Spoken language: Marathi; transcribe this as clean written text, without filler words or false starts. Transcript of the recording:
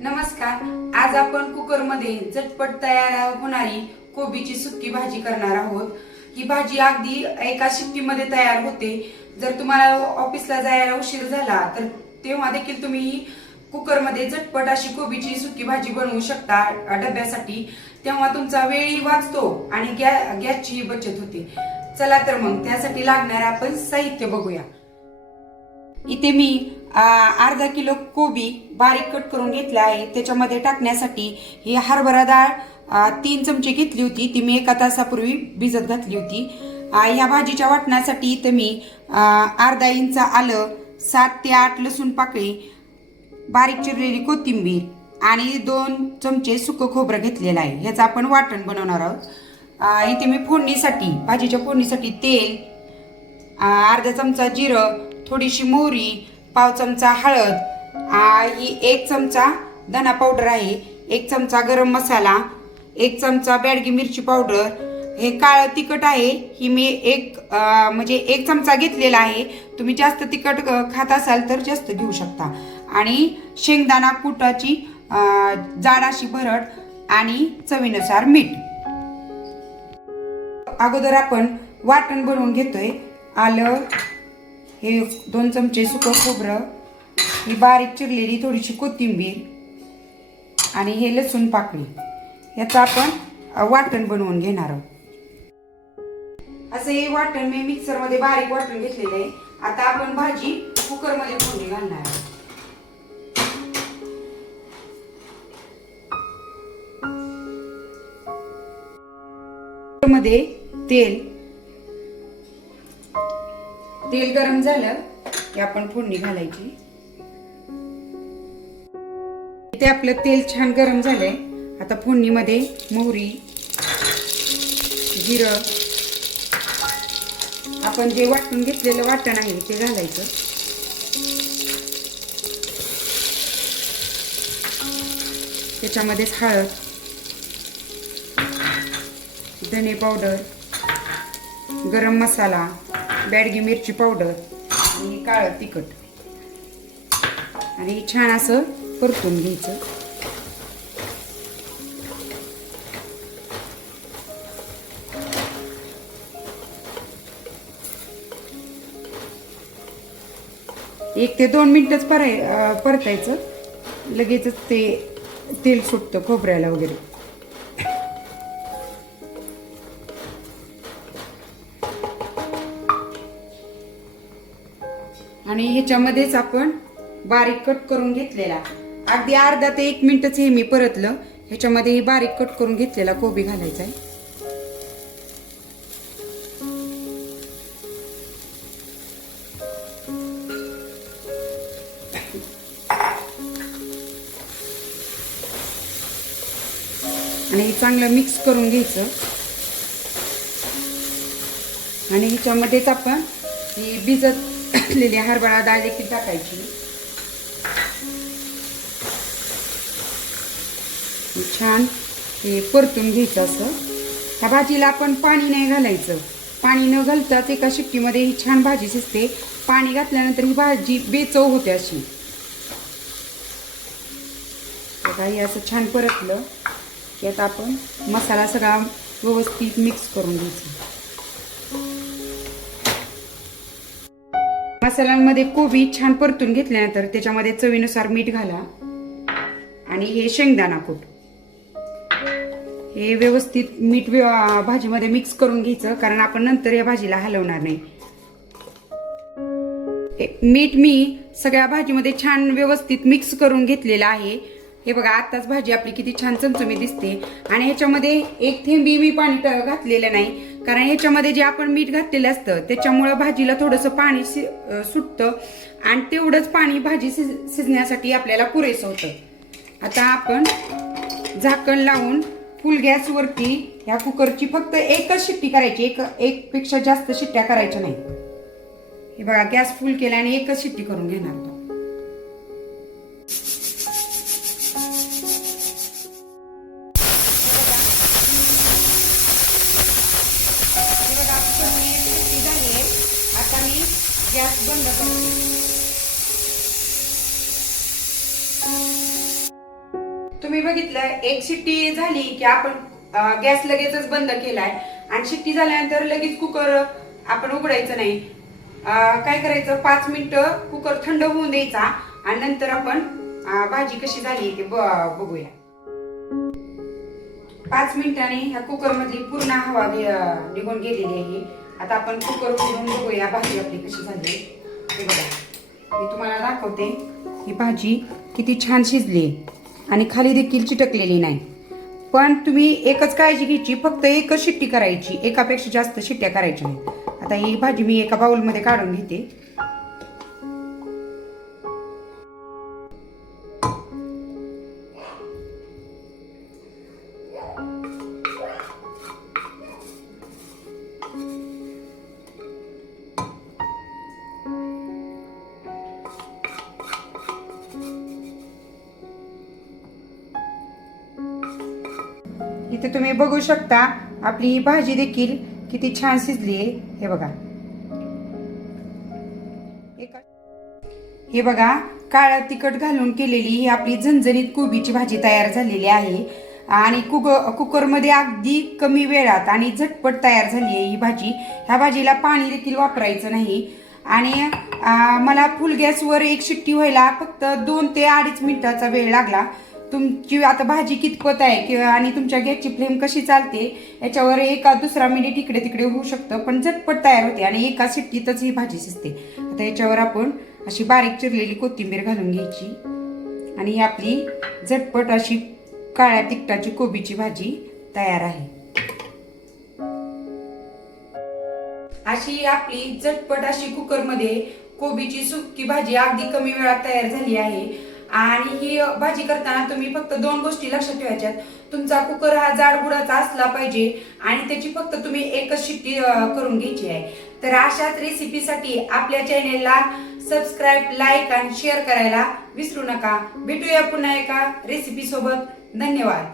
नमस्कार. आज आपण कुकर मध्ये झटपट तयार होणारी कोबीची सुक्की भाजी करणार आहोत. ही भाजी अगदी एका शिट्टीमध्ये तयार होते. जर तुम्हाला ऑफिसला जायला उशीर झाला तर तेव्हा देखील तुम्ही कुकर मध्ये झटपट अशी कोबीची सुक्की भाजी बनवू शकता डब्यासाठी. तेव्हा तुमचा वेळही वाचतो आणि गॅसची बचत होते. चला तर मग त्यासाठी लागणारे आपण साहित्य बघूया. इथे मी अर्धा किलो कोबी बारीक कट करून घेतला आहे. त्याच्यामध्ये टाकण्यासाठी ही हरभरा डाळ 3 चमचे घेतली होती. ती मी 1 तासापूर्वी भिजत घातली होती. ह्या भाजीच्या वाटणासाठी इथे मी अर्धा इंच आलं, 7 ते 8 लसूण पाकळी, बारीक चिरलेली कोथिंबीर आणि 2 चमचे सुकं खोबरं घेतलेलं आहे. ह्याचं आपण वाटण बनवणार आहोत. इथे मी फोडणीसाठी भाजीच्या फोडणीसाठी तेल, अर्धा चमचा जिरं, थोडीशी मोहरी, पाव चमचा हळद, ही 1 चमचा धना पावडर आहे, 1 चमचा गरम मसाला, 1 चमचा बेडगी मिरची पावडर, हे काळं तिखट आहे. ही मी 1 चमचा घेतलेला आहे. तुम्ही जास्त तिखट खात असाल तर जास्त घेऊ शकता. आणि शेंगदाणा कुटाची जाड अशी भरड आणि चवीनुसार मीठ. अगोदर आपण वाटण बनवून घेतोय. आलं, हे 2 चमचे सुकं खोबरं, ही बारीक चिरलेली थोडीशी कोथिंबीर आणि हे लसूण पाकळी, याचं आपण वाटण बनवून घेणार आहोत. असं हे वाटण मी मिक्सरमध्ये बारीक वाटून घेतलेलं आहे. आता आपण भाजी कुकरमध्ये फोडणी घालणार आहोत. मध्ये तेल गरम झालं की आपण फोडणी घालायची. इथे आपलं तेल छान गरम झालंय. आता फोडणीमध्ये मोहरी, जिरं, आपण जे वाटून घेतलेलं वाटण आहे ते घालायचं. त्याच्यामध्येच हळद, धने पावडर, गरम मसाला, बेडगी मिरची पावडर आणि काळं तिखट आणि छान असं परतून घ्यायचं. एक ते 2 मिनिटच परतायचं. लगेचच ते तेल सुटतं खोबऱ्याला वगैरे. आणि ह्याच्यामध्येच आपण बारीक कट करून घेतलेला अगदी अर्धा ते 1 मिनिटच हे मी परतलं. ह्याच्यामध्ये ही बारीक कट करून घेतलेला कोबी घालायचा आहे. आणि हे चांगलं मिक्स करून घ्यायचं. आणि ह्याच्यामध्येच आपण ही भिजत घातलेली हरभरा डाळ देखील टाकायची. छान हे परतून घ्यायचं. असं ह्या भाजीला आपण पाणी नाही घालायचं. पाणी न घालताच एका शिट्टीमध्ये ही छान भाजी शिजते. पाणी घातल्यानंतर ही भाजी बेचव होते अशी. हे असं छान परतलं की आता आपण मसाला सगळा व्यवस्थित मिक्स करून घ्यायचा. मसाल्यांमध्ये कोबी छान परतून घेतल्यानंतर त्याच्यामध्ये चवीनुसार मीठ घाला आणि हे शेंगदाणा कूट, हे व्यवस्थित मीठ भाजीमध्ये मिक्स करून घ्यायचं, कारण आपण नंतर या भाजीला हलवणार नाही. मीठ मी सगळ्या भाजीमध्ये छान व्यवस्थित मिक्स करून घेतलेलं आहे. हे बघा, आताच भाजी आपली किती छान चमचमीत दिसते. आणि ह्याच्यामध्ये 1 थेंबी मी पाणी घातलेलं नाही, कारण ह्याच्यामध्ये जे आपण मीठ घातलेलं असतं त्याच्यामुळं भाजीला थोडंसं पाणी सुटतं आणि तेवढंच पाणी भाजी शिजण्यासाठी आपल्याला पुरेसं होतं. आता आपण झाकण लावून फुल गॅसवरती ह्या कुकरची फक्त 1च शिट्टी करायची. एक पेक्षा जास्त शिट्ट्या करायच्या नाही. हे बघा, गॅस फुल केला आणि 1च शिट्टी करून घेणार. आता मी गॅस बंद करते. तुम्ही बघितलं एक शिट्टी झाली की आपण गॅस लगेचच बंद केलाय आणि शिट्टी झाल्यानंतर लगेच कुकर आपण उघडायचं नाही. काय करायचं 5 मिनिटं कुकर थंड होऊन द्यायचा आणि नंतर आपण भाजी कशी झाली ते बघूया. 5 मिनिटांनी ह्या कुकर मधली पूर्ण हवा निघून गेलेली आहे. आता आपण कुकर उघडून बघूया भाजी आपली कशी झाली. हे बघा, मी तुम्हाला दाखवते ही भाजी किती छान शिजली आणि खाली देखील चिटकलेली नाही. पण तुम्ही एकच काळजी घ्यायची, फक्त एकच शिट्टी करायची, एकापेक्षा जास्त शिट्ट्या करायच्या नाही. आता ही भाजी मी एका बाउलमध्ये काढून घेते. इथे तुम्ही बघू शकता आपली ही भाजी देखील किती छान शिजली आहे. हे बघा, हे बघा काळं तिखट घालून केलेली ही आपली झणझणीत कोबीची भाजी तयार झालेली आहे आणि कुकरमध्ये अगदी कमी वेळात आणि झटपट तयार झाली आहे ही भाजी. ह्या भाजीला पाणी देखील वापरायचं नाही आणि मला फुल गॅसवर एक शिट्टी व्हायला फक्त 2 ते 2.5 मिनिटाचा वेळ लागला. तुमची आता भाजी कितपत आहे किंवा आणि तुमच्या गॅसची फ्लेम कशी चालते याच्यावर 1-2 मिनिट इकडे तिकडे होऊ शकतं, पण झटपट तयार होते आणि एका शिट्टीतच ही भाजी शिजते. आता याच्यावर आपण अशी बारीक चिरलेली कोथिंबीर घालून घ्यायची आणि ही आपली झटपट अशी काळ्या तिखटाची कोबीची भाजी तयार आहे. अशी आपली झटपट अशी कुकरमध्ये कोबीची सुकी भाजी अगदी कमी वेळात तयार झाली आहे. आणि ही भाजी करताना तुम्ही फक्त 2 गोष्टी लक्षात ठेवायच्यात. तुमचा कुकर हा जाडबुडाचा असला पाहिजे आणि त्याची फक्त तुम्ही एकच शिट्टी करून घ्यायची आहे. तर अशाच रेसिपीसाठी आपल्या चॅनेलला सबस्क्राईब, लाईक आणि शेअर करायला विसरू नका. भेटूया पुन्हा एका रेसिपी सोबत. धन्यवाद.